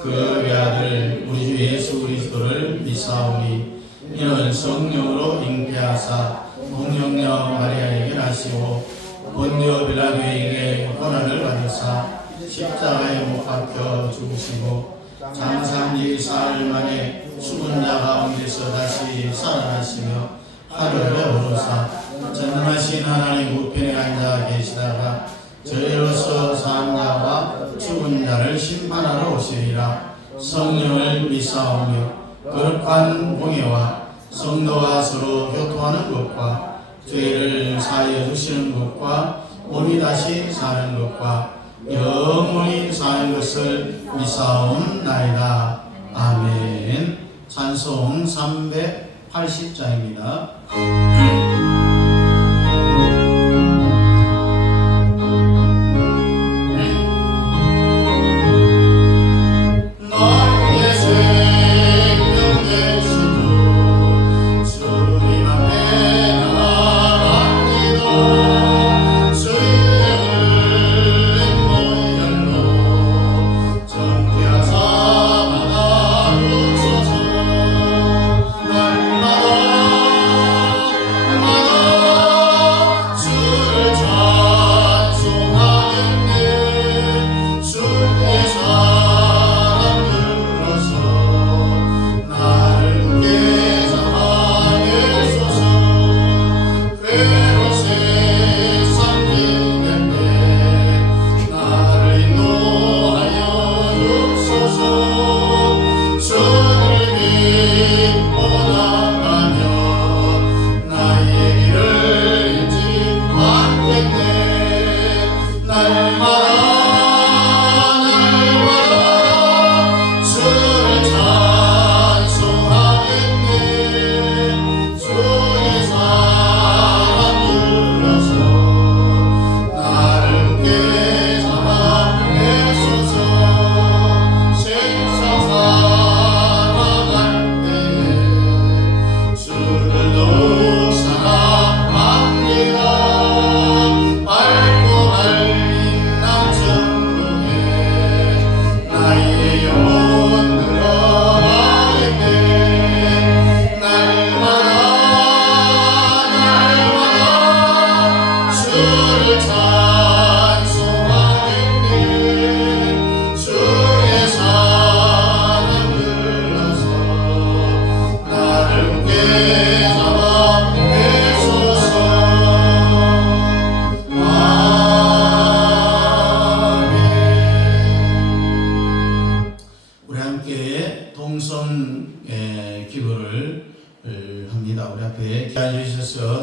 그 외아들 우리 주 예수 그리스도를 믿사오니 이는 성령으로 잉태하사 동정녀 마리아에게 나시고 본디오 빌라도에게 고난을 받으사 십자가에 못 박혀 죽으시고 장사한 사흘 만에 죽은 자 가운데서 다시 살아나시며 하늘에 오르사 전능하신 하나님 우편에 앉아 계시다가 저희로서 산 자와 죽은 자를 심판하러 오시리라. 성령을 믿사오며 거룩한 공예와 성도가 서로 교통하는 것과 죄를 사하여 주시는 것과 몸이 다시 사는 것과 영원히 사는 것을 믿사옵나이다. 아멘. 찬송 380장입니다.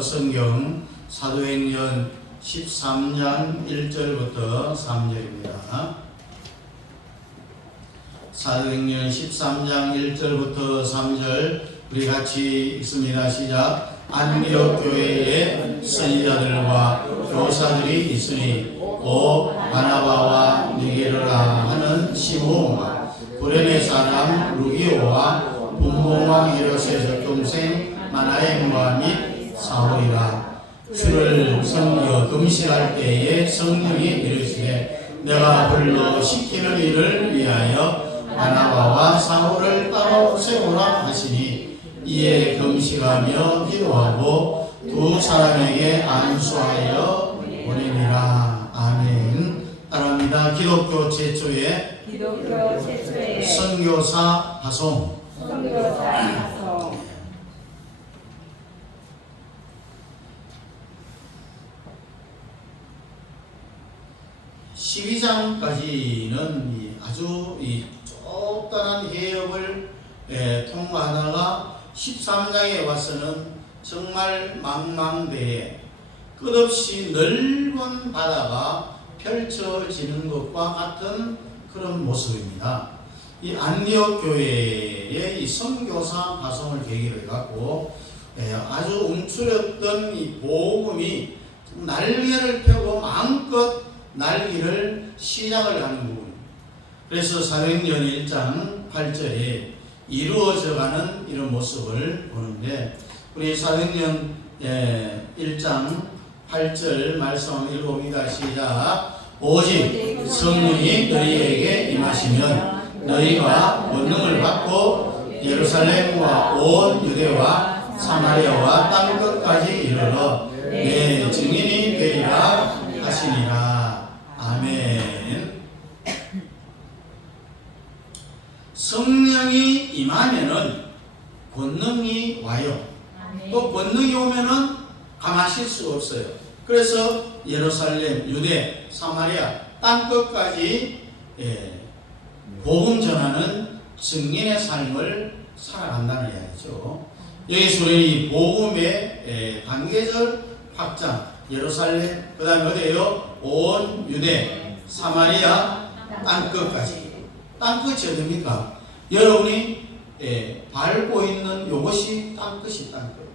성경 사도행전 13장 1절부터 3절입니다. 사도행전 13장 1절부터 3절 우리 같이 읽습니다. 시작. 안디옥 교회에 선지자들과 교사들이 있으니 곧 바나바와 니게르라 하는 시므온과 구레네 사람 루기오와 분봉왕 헤롯의 적동생 마나엠과 및 사울이라. 주를 섬겨 금식할 때에 성령이 이르시되 내가 불러 시키는 일을 위하여 바나바와 사울을 따로 세우라 하시니 이에 금식하며 기도하고 두 사람에게 안수하여 보내니라. 아멘. 따라합니다. 기독교 최초의 선교사 파송. 12장까지는 아주 좁다란 해역을 통과하다가 13장에 와서는 정말 망망대해 끝없이 넓은 바다가 펼쳐지는 것과 같은 그런 모습입니다. 이 안디옥 교회의 이 선교사 파송을 계기로 해갖고 아주 움츠렸던 이 복음이 날개를 펴고 마음껏 날기를 시작을 하는 부분입니다. 그래서 사도행전 1장 8절에 이루어져가는 이런 모습을 보는데 우리 사도행전 1장 8절 말씀 읽어봅니다. 시작. 오직 성령이 너희에게 임하시면 너희가 권능을 받고 예루살렘과 온 유대와 사마리아와 땅끝까지 이르러 내 증인이 되리라 하시니라. 아멘. 성령이 임하면은 권능이 와요. 또 권능이 오면은 감하실 수 없어요. 그래서 예루살렘, 유대, 사마리아 땅끝까지 복음 전하는 증인의 삶을 살아간다는 이야기죠. 여기서 우리 복음의 단계적 확장, 예루살렘, 그 다음에 어디예요? 온 유대, 사마리아 땅끝까지. 땅끝이 어딥니까? 여러분이 밟고 있는 요것이 땅끝이 땅끝.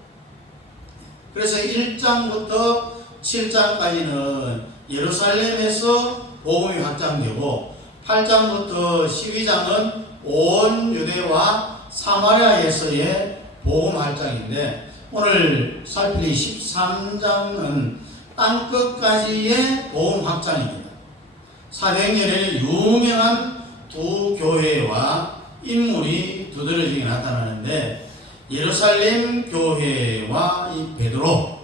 그래서 1장부터 7장까지는 예루살렘에서 복음이 확장되고 8장부터 12장은 온 유대와 사마리아에서의 복음 확장인데, 오늘 살필 13장은 땅끝까지의 복음 확장입니다. 사도행전에는 유명한 두 교회와 인물이 두드러지게 나타나는데, 예루살렘 교회와 이 베드로,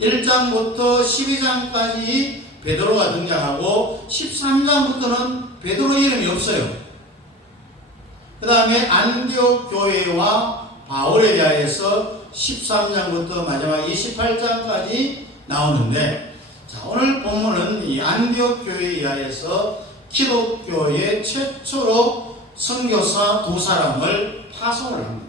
1장부터 12장까지 베드로가 등장하고 13장부터는 베드로 이름이 없어요. 그 다음에 안디옥 교회와 바울에 대하여서 13장부터 마지막 28장까지 나오는데, 자, 오늘 본문은 이 안디옥 교회에 의하여서 기독교의 최초로 선교사 두 사람을 파송을 합니다.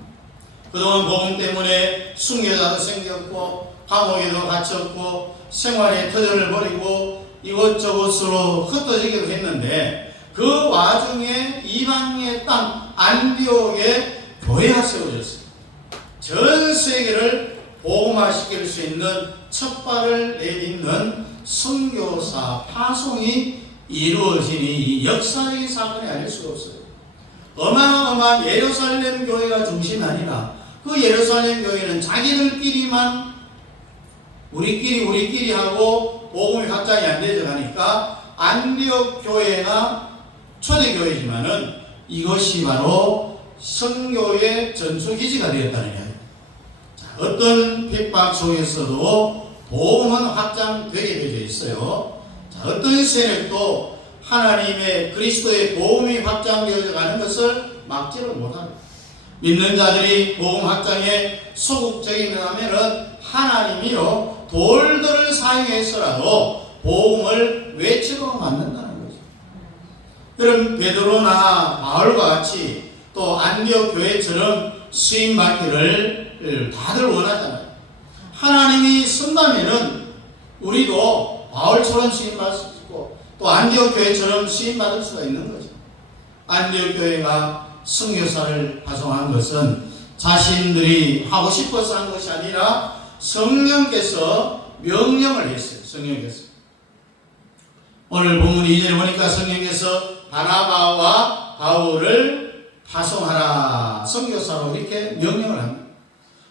그동안 복음 때문에 순교자도 생겼고 감옥에도 갇혔고 생활의 터전을 벌이고 이것저것으로 흩어지기도 했는데, 그 와중에 이방의 땅 안디옥에 교회가 세워졌어요. 전 세계를 복음화시킬 수 있는 첫 발을 내딛는 선교사 파송이 이루어지니 이 역사의 사건이 아닐 수가 없어요. 어마어마한 예루살렘 교회가 중심이 아니라 그 예루살렘 교회는 자기들끼리만 우리끼리 하고 복음이 확장이 안 되져 가니까 안디옥 교회가 초대교회지만은 이것이 바로 선교의 전초기지가 되었다는 이야기. 어떤 핍박 속에서도 복음은 확장되게 되어 있어요. 자, 어떤 세력도 하나님의 그리스도의 복음이 확장되어 가는 것을 막지를 못합니다. 믿는 자들이 복음 확장에 소극적이면은 하나님이요 돌들을 사용해서라도 복음을 외치도록 만든다는 거죠. 그럼 베드로나 바울과 같이 또 안디옥 교회처럼 수임 받기를 다들 원하잖아요. 하나님이 쓴다면은 우리도 바울처럼 수임 받을 수 있고 또 안디옥 교회처럼 수임 받을 수가 있는 거죠. 안디옥 교회가 선교사를 파송한 것은 자신들이 하고 싶어서 한 것이 아니라 성령께서 명령을 했어요. 성령께서. 오늘 본문 2절에 보니까 성령께서 바나바와 바울을 파송하라 선교사로 이렇게 명령을 합니다.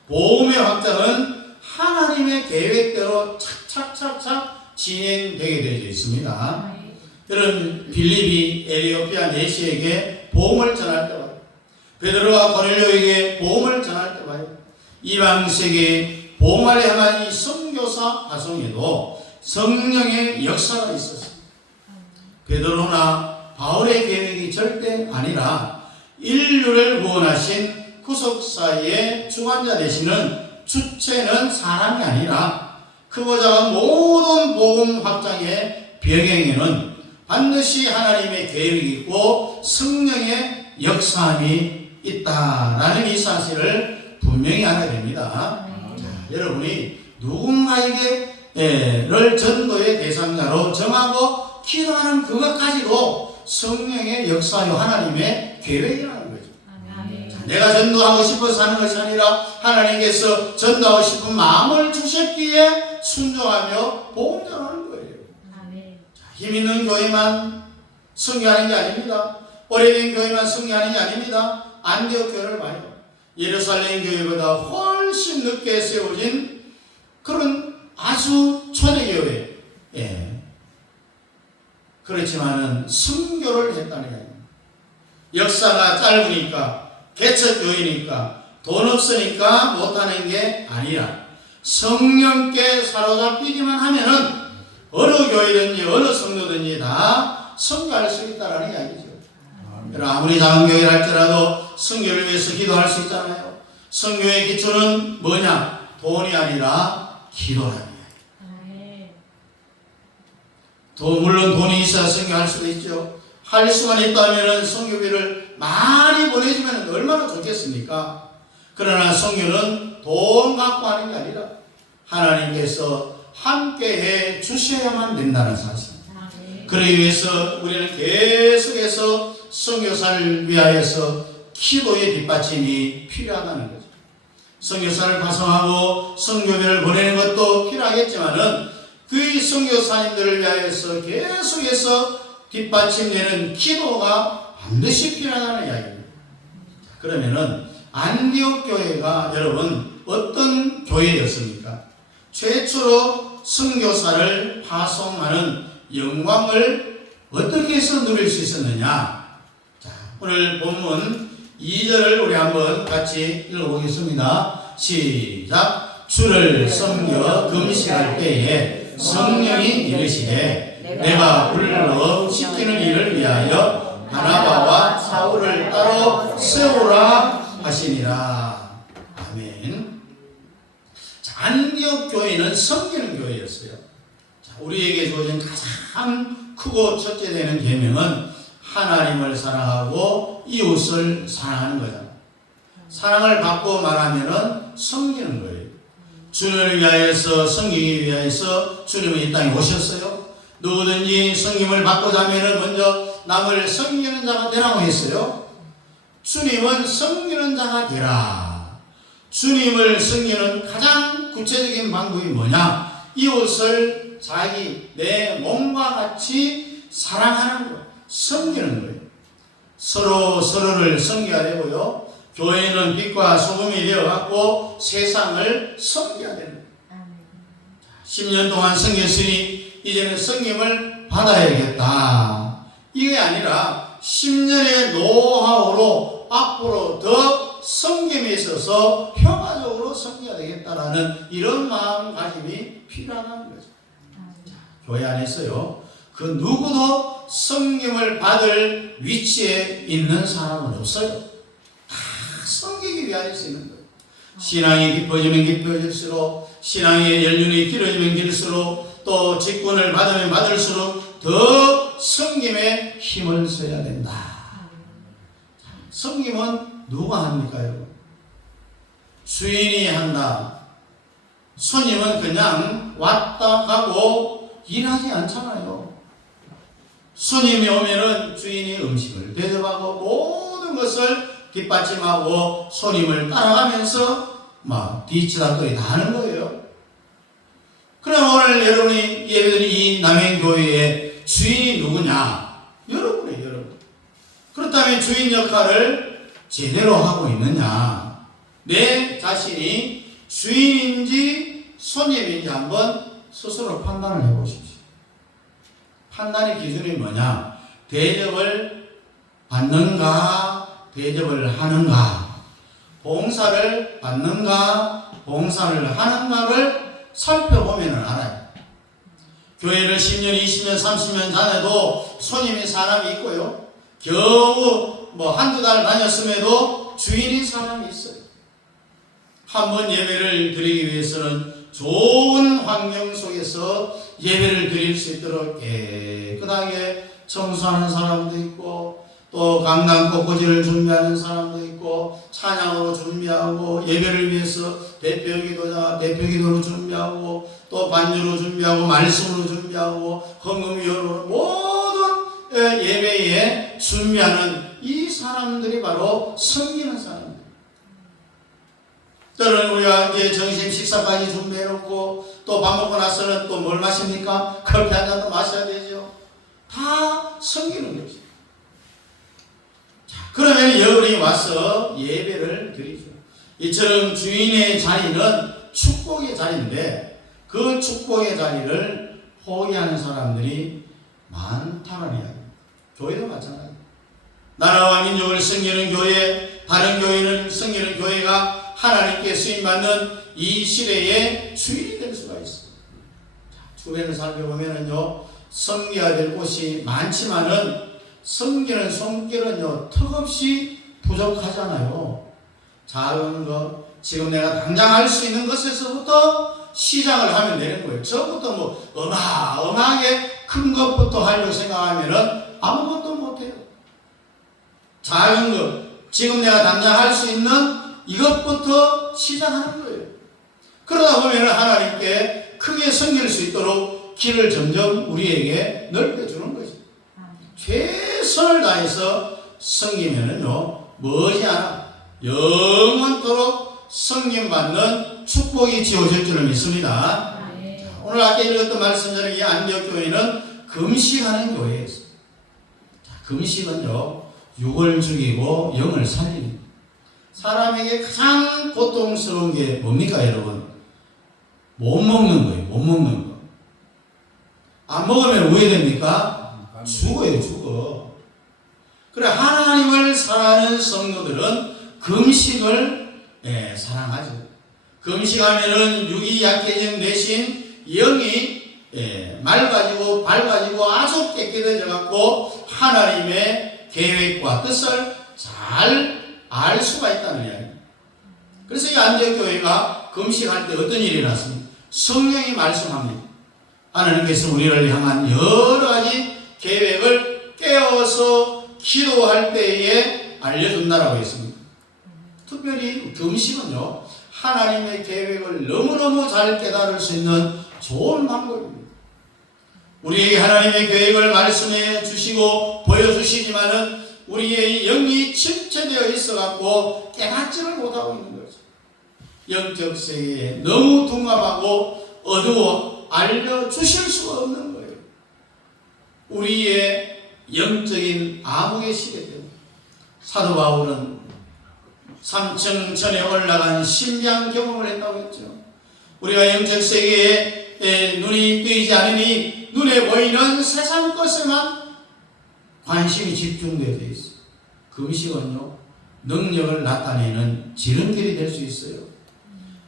복음의 확장은 하나님의 계획대로 착착착착 진행되게 되어 있습니다. 그런 빌립이 에티오피아 내시에게 복음을 전할 때 봐요. 베드로가 고넬료에게 복음을 전할 때 봐요. 이방 세계에 복음을 향한 이 선교사 파송에도 성령의 역사가 있었습니다. 베드로나 바울의 계획이 절대 아니라 인류를 구원하신 구속사의 주관자 되시는 주체는 사람이 아니라 크고 작은 모든 복음 확장의 배경에는 반드시 하나님의 계획이 있고 성령의 역사함이 있다라는 이 사실을 분명히 알아야 됩니다. 자, 여러분이 누군가에게를 전도의 대상자로 정하고 기도하는 그것까지도 성령의 역사요 하나님의 계획이라는 거죠. 자, 내가 전도하고 싶어서 하는 것이 아니라 하나님께서 전도하고 싶은 마음을 주셨기에 순종하며 복음 전하는 거예요. 자, 힘 있는 교회만 승리하는 게 아닙니다. 오래된 교회만 승리하는 게 아닙니다. 안디옥 교회를 봐요. 예루살렘 교회보다 훨씬 늦게 세워진 그런 아주 초대교회. 그렇지만은 선교를 했다는 게 아닙니다. 역사가 짧으니까, 개척교회니까, 돈 없으니까 못하는 게 아니라 성령께 사로잡히기만 하면은 어느 교회든지 어느 성도든지 다 선교할 수 있다는 이야기죠. 아무리 작은 교회를 할지라도 선교를 위해서 기도할 수 있잖아요. 선교의 기초는 뭐냐? 돈이 아니라 기도라는 이야기. 물론 돈이 있어야 선교할 수도 있죠. 할 수만 있다면 선교비를 많이 보내주면 얼마나 좋겠습니까? 그러나 선교는 돈 갖고 하는 게 아니라 하나님께서 함께해 주셔야만 된다는 사실. 그러기 위해서 우리는 계속해서 선교사를 위하여서 기도의 뒷받침이 필요하다는 거죠. 선교사를 파송하고 선교비를 보내는 것도 필요하겠지만은 그 선교사님들을 위하여서 계속해서 뒷받침되는 기도가 반드시 필요하다는 이야기입니다. 그러면은 안디옥 교회가 여러분 어떤 교회였습니까? 최초로 선교사를 파송하는 영광을 어떻게 해서 누릴 수 있었느냐? 자, 오늘 본문 2절을 우리 한번 같이 읽어보겠습니다. 시작. 주를 섬겨 금식할 때에 성령이 이르시되 내가 불러 시키는 일을 위하여 바나바와 사울을 따로 세우라 하시니라. 아멘. 자, 안디옥 교회는 섬기는 교회였어요. 자, 우리에게 주어진 가장 크고 첫째 되는 계명은 하나님을 사랑하고 이웃을 사랑하는 거잖아요. 사랑을 받고 말하면은 섬기는 거예요. 주님을 위하여서 섬기기 위하여서 주님은 이 땅에 오셨어요. 누구든지 섬김을 받고자 하면은 먼저 남을 섬기는 자가 되라고 했어요. 주님은 섬기는 자가 되라. 주님을 섬기는 가장 구체적인 방법이 뭐냐? 이웃을 자기 내 몸과 같이 사랑하는 것, 섬기는 거예요. 서로를 섬겨야 되고요. 교회는 빛과 소금이 되어갖고 세상을 섬겨야 되는 거예요. 10년 동안 섬겼으니 이제는 섬김을 받아야겠다. 이게 아니라 10년의 노하우로 앞으로 더 섬김에 있어서 평화적으로 섬겨야 되겠다라는 이런 마음가짐이 필요하다는 거죠. 교회 안에서요, 그 누구도 섬김을 받을 위치에 있는 사람은 없어요. 다 섬기기 위하여서 있는 거예요. 신앙이 깊어지면 깊어질수록, 신앙의 연륜이 길어지면 길수록, 또 직분을 받으면 받을수록 더 섬김에 힘을 써야 된다. 섬김은 누가 합니까, 여러분? 주인이 한다. 손님은 그냥 왔다 가고 일하지 않잖아요. 손님이 오면은 주인이 음식을 대접하고 모든 것을 뒷받침하고 손님을 따라가면서 막 뒤치다거리 다 하는 거예요. 그럼 오늘 여러분이 예배드린 이 남행교회의 주인이 누구냐? 여러분이에요, 여러분. 그렇다면 주인 역할을 제대로 하고 있느냐? 내 자신이 주인인지 손님인지 한번 스스로 판단을 해보십시오. 판단의 기준이 뭐냐? 대접을 받는가? 대접을 하는가? 봉사를 받는가? 봉사를 하는가를 살펴보면 알아요. 교회를 10년, 20년, 30년 다녀도 손님인 사람이 있고요. 겨우 한두 달 다녔음에도 주인인 사람이 있어요. 한번 예배를 드리기 위해서는 좋은 환경 속에서 예배를 드릴 수 있도록 깨끗하게 청소하는 사람도 있고, 또 강단 꽃꽂이를 준비하는 사람도 있고, 찬양으로 준비하고, 예배를 위해서 대표기도로 준비하고, 또 반주로 준비하고, 말씀으로 준비하고, 헌금위원으로 모든 예배에 준비하는 이 사람들이 바로 섬기는 사람들. 때로는 우리가 이제 점심 식사까지 준비해놓고 또 밥 먹고 나서는 또 뭘 마십니까? 커피 한 잔도 마셔야 되죠. 다 섬기는 거죠. 자, 그러면 여러분이 와서 예배를 드리죠. 이처럼 주인의 자리는 축복의 자리인데 그 축복의 자리를 포기하는 사람들이 많다는 이야기입니다. 교회도 마찬가지입니다. 나라와 민족을 섬기는 교회, 다른 교회는 섬기는 교회가 하나님께 쓰임받는 이 시대의 주인이 될 수가 있어요. 주변을 살펴보면은요, 섬겨야 될 곳이 많지만은 섬기는 손길은요, 턱없이 부족하잖아요. 작은 것, 지금 내가 당장 할 수 있는 것에서부터 시작을 하면 되는 거예요. 저부터 뭐 어마어마하게 큰 것부터 하려고 생각하면은 아무것도 못해요. 작은 것, 지금 내가 당장 할 수 있는 이것부터 시작하는 거예요. 그러다 보면 하나님께 크게 섬길 수 있도록 길을 점점 우리에게 넓혀주는 거죠. 최선을 다해서 섬기면은요, 머지않아 영원토록 섬김받는 축복이 지어질 줄을 믿습니다. 자, 오늘 아까 읽었던 말씀처럼 이 안디옥 교회는 금식하는 교회였어요. 자, 금식은요, 육을 죽이고 영을 살리는, 사람에게 가장 고통스러운 게 뭡니까, 여러분? 못 먹는 거예요. 못 먹는 거. 안 먹으면 왜 됩니까? 죽어요, 죽어. 그래, 하나님을 사랑하는 성도들은 금식을 사랑하죠. 금식하면은 육이 약해진 대신 영이 맑아지고 밝아지고 아주 깨끗해져 갖고 하나님의 계획과 뜻을 잘 알 수가 있다는 이야기입니다. 그래서 이 안디옥 교회가 금식할 때 어떤 일이 일어났습니까? 성령이 말씀합니다. 하나님께서 우리를 향한 여러 가지 계획을 깨어서 기도할 때에 알려준다라고 했습니다. 특별히 금식은요, 하나님의 계획을 너무너무 잘 깨달을 수 있는 좋은 방법입니다. 우리에게 하나님의 계획을 말씀해 주시고 보여주시지만은 우리의 영이 침체되어 있어갖고 깨닫지를 못하고 있는 거죠. 영적 세계에 너무 둔갑하고 어두워 알려주실 수가 없는 거예요. 우리의 영적인 암흑의 시대 때문에 사도 바울은 3층 전에 올라간 심장 경험을 했다고 했죠. 우리가 영적 세계에 눈이 뜨이지 않으니 눈에 보이는 세상 것에만 관심이 집중되어 있어요. 금식은요, 능력을 나타내는 지름길이 될 수 있어요.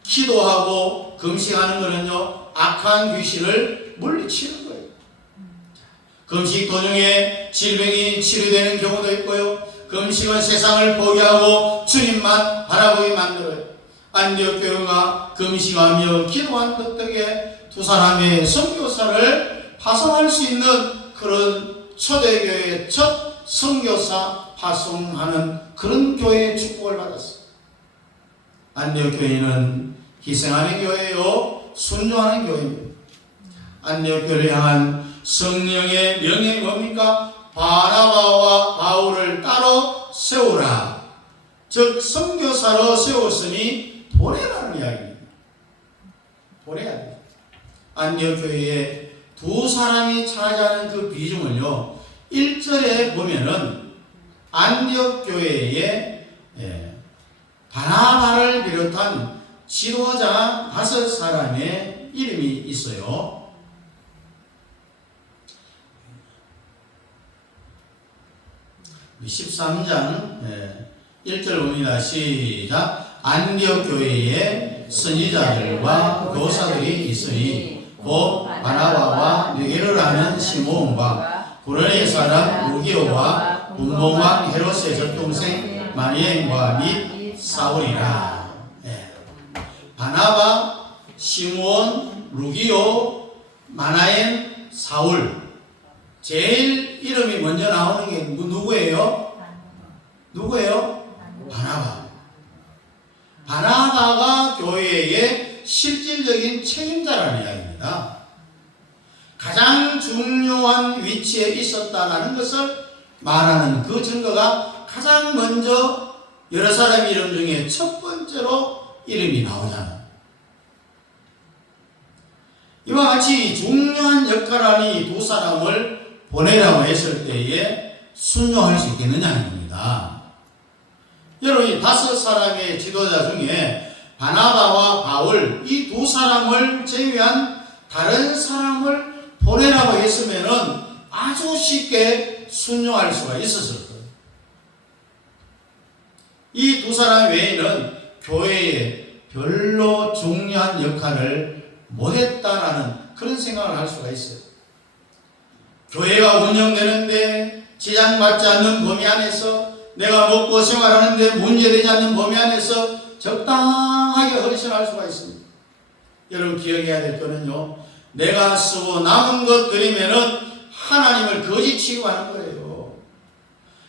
기도하고 금식하는 것은요, 악한 귀신을 물리치는 거예요. 금식 도중에 질병이 치료되는 경우도 있고요. 금식은 세상을 포기하고 주님만 바라보게 만들어요. 안디옥 교회가 금식하며 기도한 덕에 두 사람의 선교사를 파송할 수 있는 그런 초대교회의 첫 선교사 파송하는 그런 교회의 축복을 받았어요. 안디옥 교회는 희생하는 교회요, 순종하는 교회입니다. 안디옥 교회를 향한 성령의 명령이 뭡니까? 바나바와 바울을 따로 세우라. 즉 선교사로 세웠으니 보내라는 이야기입니다. 보내야 돼요. 안디옥 교회에 두 사람이 차지하는 그 비중을요, 1절에 보면은 안디옥 교회에 바나바를 비롯한 지도자 5사람의 이름이 있어요. 13장 1절 봅니다. 시작. 안디옥 교회에 선지자들과 교사들이 있으니 곧 바나바와 느게르라는 시몬과 구레네 사람 루기오와 분봉왕 헤롯의 적동생 마니엔과 및 사울이라. 바나바, 시몬, 루기오, 마나엔, 사울. 제일 이름이 먼저 나오는 게 누구예요? 누구예요? 바나바. 바나바가 교회의 실질적인 책임자라는 이야기입니다. 가장 중요한 위치에 있었다는 것을 말하는 그 증거가 가장 먼저 여러 사람 이름 중에 첫 번째로 이름이 나오잖아요. 이와 같이 중요한 역할을 하는 이 두 사람을 보내라고 했을 때에 순종할 수 있겠느냐는 겁니다. 여러분, 이 5사람의 지도자 중에 바나바와 바울 이 두 사람을 제외한 다른 사람을 보내라고 했으면은 아주 쉽게 순종할 수가 있었을 거예요. 이 두 사람 외에는 교회에 별로 중요한 역할을 못했다라는 그런 생각을 할 수가 있어요. 교회가 운영되는데 지장받지 않는 범위 안에서, 내가 먹고 생활하는데 문제되지 않는 범위 안에서 적당하게 헌신할 수가 있습니다. 여러분 기억해야 될 거는요, 내가 쓰고 남은 것 드리면은 하나님을 거짓 취급하는 거예요.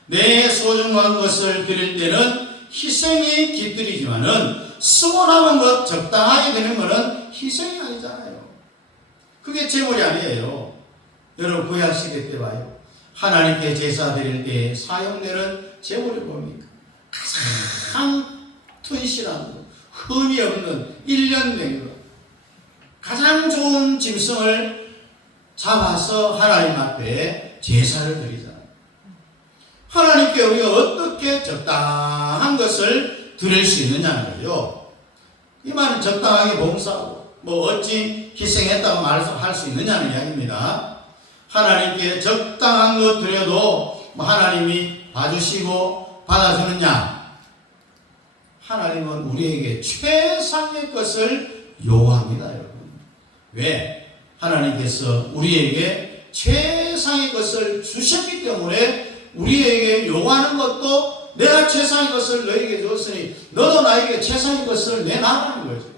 내 소중한 것을 드릴 때는 희생이 깃들이지만은 쓰고 남은 것 적당하게 드리는 것은 희생이 아니잖아요. 그게 제물이 아니에요. 여러분 구약시대 때 봐요. 하나님께 제사 드릴 때 사용되는 제물이 뭡니까? 가장 튼실한 것, 흠이 없는 1년 된 것, 가장 좋은 짐승을 잡아서 하나님 앞에 제사를 드리잖아요. 하나님께 우리가 어떻게 적당한 것을 드릴 수 있느냐는 거죠. 이 말은 적당하게 봉사하고 어찌 희생했다고 할 수 있느냐는 이야기입니다. 하나님께 적당한 것 드려도 하나님이 봐주시고 받아주느냐? 하나님은 우리에게 최상의 것을 요구합니다, 여러분. 왜? 하나님께서 우리에게 최상의 것을 주셨기 때문에 우리에게 요구하는 것도 내가 최상의 것을 너에게 줬으니 너도 나에게 최상의 것을 내놔라는 거죠.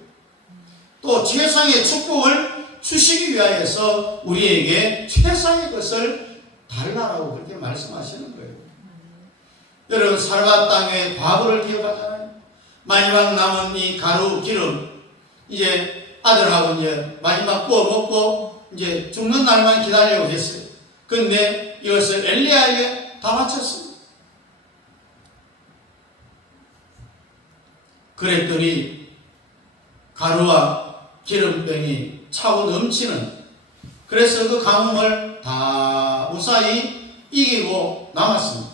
또 최상의 축복을 주시기 위하여서 우리에게 최상의 것을 달라라고 그렇게 말씀하시는 거예요. 여러분 살바 땅의 과부를 기억하잖아요. 마지막 남은 이 가루 기름, 이제 아들하고 이제 마지막 구워 먹고 이제 죽는 날만 기다리려고 했어요. 근데 이것을 엘리야에게 다 바쳤습니다. 그랬더니 가루와 기름병이 차고 넘치는, 그래서 그 가뭄을 다 무사히 이기고 남았습니다.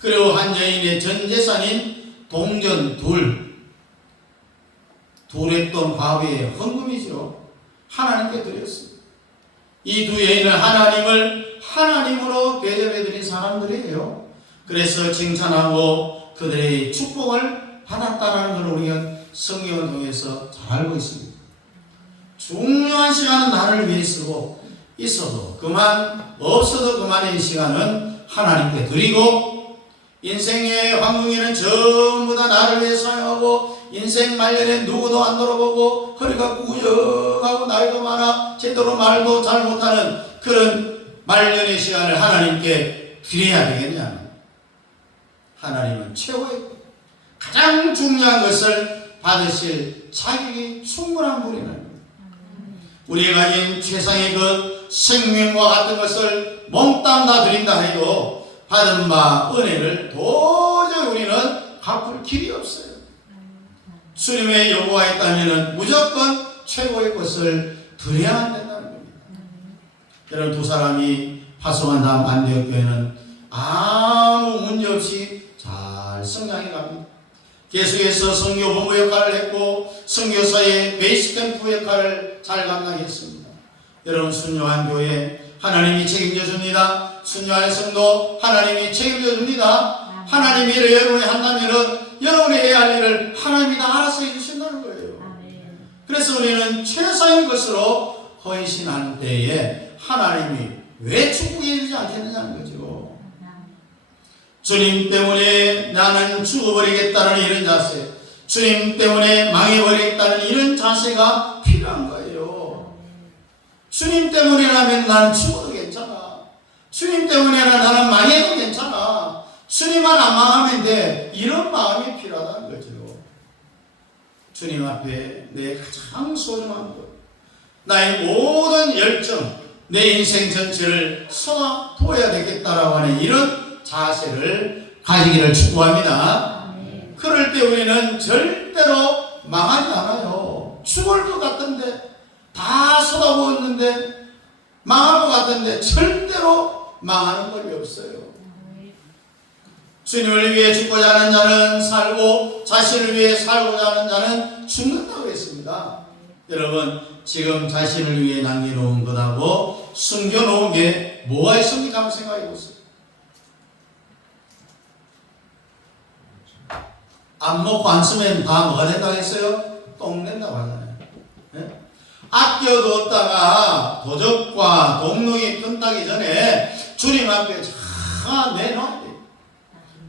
그리고 한 여인의 전 재산인 동전 둘했던 과부의 헌금이죠. 하나님께 드렸습니다. 이 두 여인은 하나님을 하나님으로 대접해드린 사람들이에요. 그래서 칭찬하고 그들의 축복을 받았다는 걸 우리가 성경을 통해서 잘 알고 있습니다. 중요한 시간은 나를 위해 쓰고 있어도 그만, 없어도 그만의 시간은 하나님께 드리고, 인생의 황궁에는 전부 다 나를 위해 사용하고, 인생 말년에 누구도 안 돌아보고 허리가 구부정하고 나이도 많아 제대로 말도 잘 못하는 그런 말년의 시간을 하나님께 드려야 되겠냐? 하나님은 최고의 가장 중요한 것을 받으실 자격이 충분한 분이라는 거예요. 우리가 가진 최상의 그 생명과 같은 것을 몽땅 다 드린다 해도 받은 바 은혜를 도저히 우리는 갚을 길이 없어요. 주님의 요구가 있다면 무조건 최고의 것을 드려야 된다는 겁니다. 여러분 두 사람이 파송한 다음 안디옥 교회는 아무 문제 없이 잘 성장해 갑니다. 계속해서 선교본부 역할을 했고 선교사의 베이스 캠프 역할을 잘 감당했습니다. 여러분 순종한 교회 하나님이 책임져 줍니다. 순종한 성도 하나님이 책임져 줍니다. 하나님이 여러분이 한다면 여러분이 해야 할 일을 하나님이 다 알아서 해주신다는 거예요. 그래서 우리는 최상의 것으로 헌신할 때에 하나님이 왜 축복해 주지 않겠느냐는 거죠. 주님 때문에 나는 죽어버리겠다는 이런 자세, 주님 때문에 망해버리겠다는 이런 자세가 필요한 거예요. 주님 때문이라면 나는 죽어도 괜찮아. 주님 때문이라 나는 망해도 괜찮아. 주님만 안 망하면 돼. 이런 마음이 필요하다는 거죠. 주님 앞에 내 가장 소중한 것, 나의 모든 열정, 내 인생 전체를 쏟아부어야 되겠다라고 하는 이런 자세를 가지기를 축복합니다. 그럴 때 우리는 절대로 망하지 않아요. 죽을 것 같은데, 다 쏟아부었는데 망할 것 같은데 절대로 망하는 법이 없어요. 주님을 위해 죽고자 하는 자는 살고 자신을 위해 살고자 하는 자는 죽는다고 했습니다. 여러분 지금 자신을 위해 남겨놓은 것하고 숨겨놓은 게 뭐가 있습니까? 한번 생각해 보세요. 안 먹고 안 쓰면 다 뭐가 된다고 했어요? 똥 낸다고 하잖아요. 예? 아껴뒀다가 도적과 동록이 끈따기 전에 주님 앞에 다 내놔야 돼요.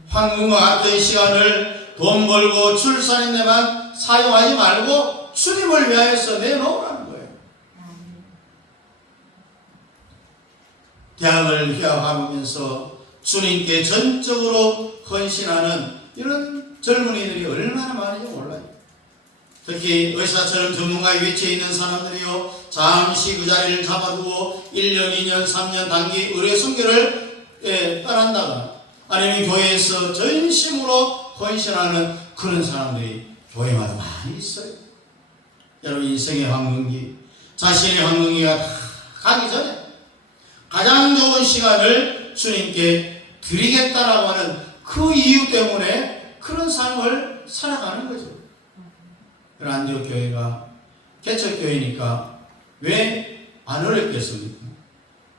황금과 같은 시간을 돈 벌고 출산인데만 사용하지 말고 주님을 위하여서 내놓으라는 거예요. 대학을 휴학하면서 주님께 전적으로 헌신하는 이런 젊은이들이 얼마나 많은지 몰라요. 특히 의사처럼 전문가의 위치에 있는 사람들이요, 잠시 그 자리를 잡아두고 1년, 2년, 3년 단기 의료 선교를 떠난다거나 아니면 교회에서 전심으로 헌신하는 그런 사람들이 교회마다 많이 있어요. 여러분, 인생의 황금기, 자신의 황금기가 다 가기 전에 가장 좋은 시간을 주님께 드리겠다라고 하는 그 이유 때문에 그런 삶을 살아가는 거죠. 안디옥 교회가 개척교회니까 왜 안 어렵겠습니까?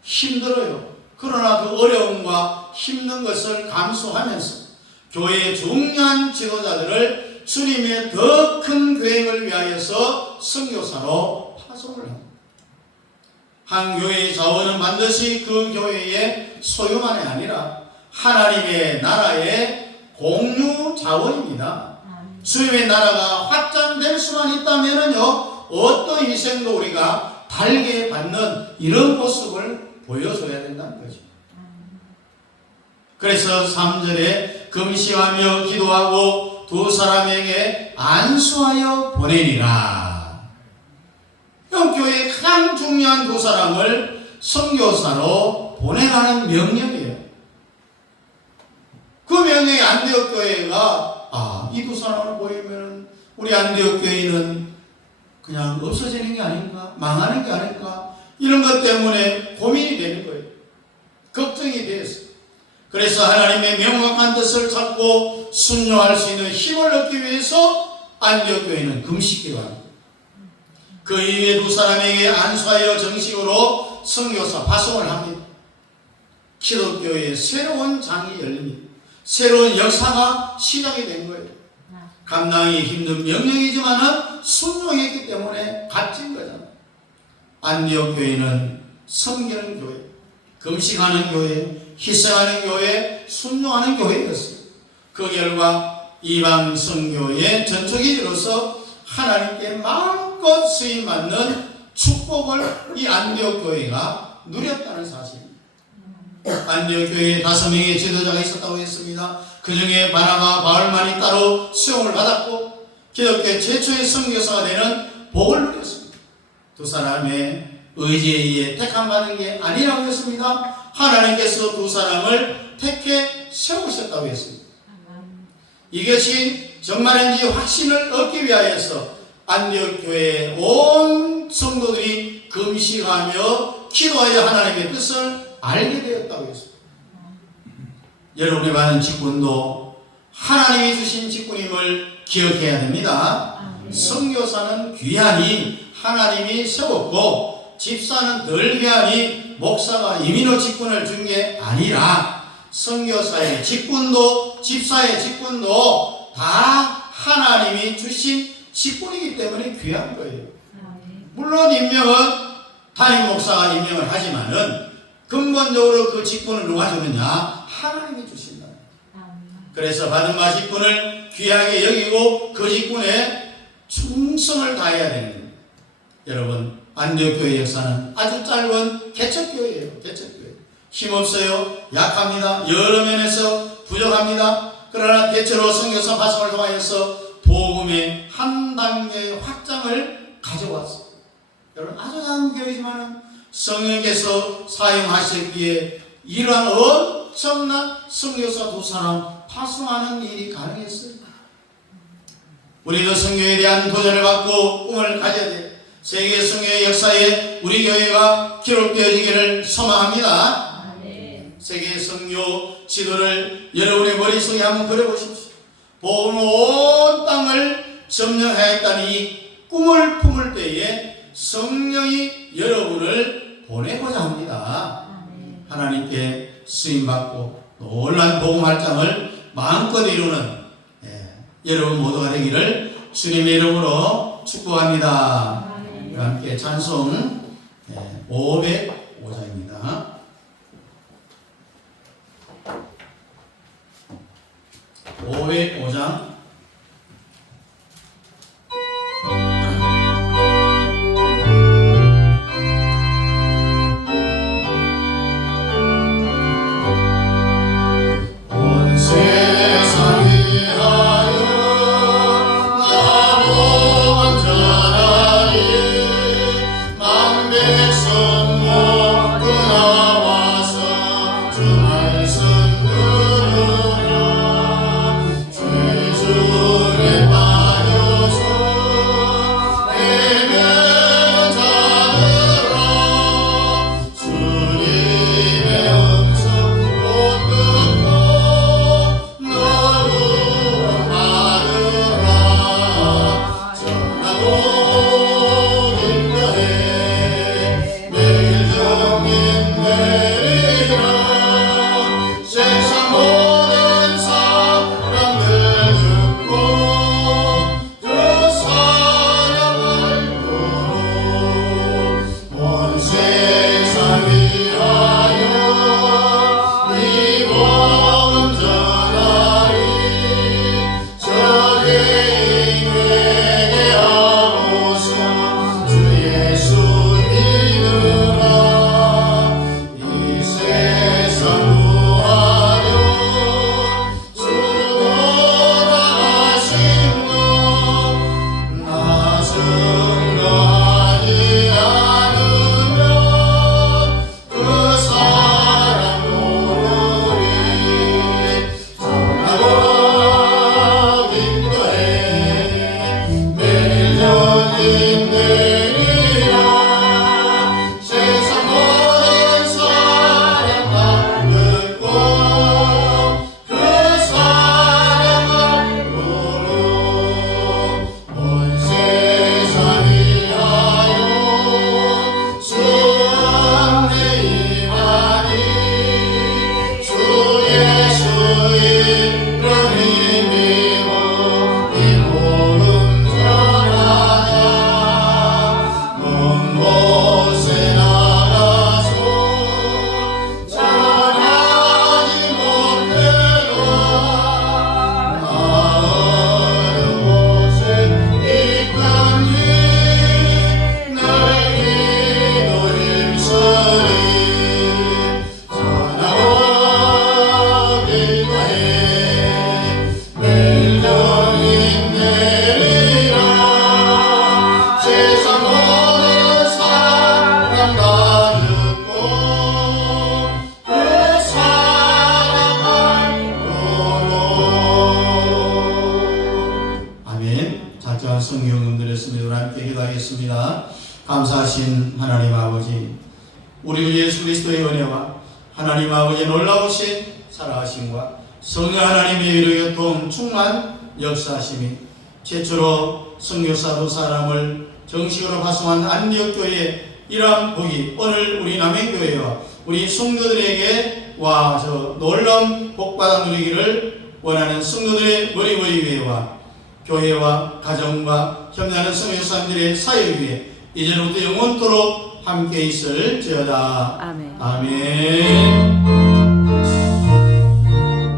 힘들어요. 그러나 그 어려움과 힘든 것을 감수하면서 교회의 중요한 지도자들을 주님의 더 큰 계획을 위하여서 선교사로 파송을 합니다. 한 교회의 자원은 반드시 그 교회의 소유만이 아니라 하나님의 나라의 공유 자원입니다. 주님의 나라가 확장될 수만 있다면요, 어떤 희생도 우리가 달게 받는 이런 모습을 보여줘야 된다는 거죠. 그래서 3절에 금식하며 기도하고 두 사람에게 안수하여 보내니라. 교회의 가장 중요한 두 사람을 선교사로 보내라는 명령이에요. 그 명령이 안디옥 교회가 이 두 사람을 보이면 우리 안디옥 교회는 그냥 없어지는 게 아닌가, 망하는 게 아닐까, 이런 것 때문에 고민이 되는 거예요. 걱정이 돼서. 그래서 하나님의 명확한 뜻을 찾고 순종할 수 있는 힘을 얻기 위해서 안디옥 교회는 금식기도 합니다. 그 이후에 두 사람에게 안수하여 정식으로 선교사 파송을 합니다. 기독교의 새로운 장이 열립니다. 새로운 역사가 시작이 된 거예요. 감당이 힘든 명령이지만은 순종했기 때문에 값진 거잖아요. 안디옥 교회는 섬기는 교회, 금식하는 교회, 희생하는 교회, 순종하는 교회였어요. 그 결과 이방 선교의 전초기로서 하나님께 마음껏 쓰임받는 축복을 이 안디옥 교회가 누렸다는 사실입니다. 안디옥 교회에 5명의 지도자가 있었다고 했습니다. 그 중에 바나바, 바울만이 따로 수용을 받았고 기독교 최초의 선교사가 되는 복을 누렸습니다. 두 사람의 의지에 의해 택함 받은 게 아니라고 했습니다. 하나님께서 두 사람을 택해 세우셨다고 했습니다. 이것이 정말인지 확신을 얻기 위하여서 안디옥 교회의 온 성도들이 금식하며 기도하여 하나님의 뜻을 알게 되었다고 했습니다. 여러분이 받은 직분도 하나님이 주신 직분임을 기억해야 됩니다. 선교사는 귀하니 하나님이 세웠고 집사는 덜 귀하니 목사가 임의로 직분을 준 게 아니라 선교사의 직분도 집사의 직분도 다 하나님이 주신 직분이기 때문에 귀한 거예요. 물론 임명은 담임 목사가 임명을 하지만은 근본적으로 그 직분을 누가 주느냐? 하나님이 주신다. 그래서 받은 바 직분을 귀하게 여기고 그 직분에 충성을 다해야 되는 겁니다. 여러분, 안디옥 교회 역사는 아주 짧은 개척교회예요. 개척교회. 힘없어요. 약합니다. 여러 면에서 부족합니다. 그러나 대체로 선교사 파송을 통하여서 복음의 한 단계의 확장을 가져왔어요. 여러분, 아주 작은 교회지만 성령께서 사용하셨기에 이러한 엄청난 선교사 두 사람 파송하는 일이 가능했어요. 우리도 선교에 대한 도전을 받고 꿈을 가져야 돼요. 세계 선교의 역사에 우리 교회가 기록되어지기를 소망합니다. 세계 선교 지도를 여러분의 머릿속에 한번 그려보십시오. 복음은 온 땅을 점령하였다는 이 꿈을 품을 때에 성령이 여러분을 보내고자 합니다. 하나님께 쓰임받고 놀란 복음 활장을 마음껏 이루는 여러분 모두가 되기를 주님의 이름으로 축복합니다. 함께 찬송 505장입니다. 505장 감사하신 하나님 아버지, 우리 예수 그리스도의 은혜와 하나님 아버지의 놀라우신 살아가심과 성령 하나님의 위로 교통 충만 역사하심이 최초로 선교사 두 사람을 정식으로 파송한 안디옥교회의 이러한 복이 오늘 우리 남행교회와 우리 성도들에게 와서 놀라운 복받아 누리기를 원하는 성도들의 머리머리 위에와 교회와 가정과 협력하는 선교사님들의 사역 위에 이제부터 영원토록 함께 있을지어다. 아멘. 아멘.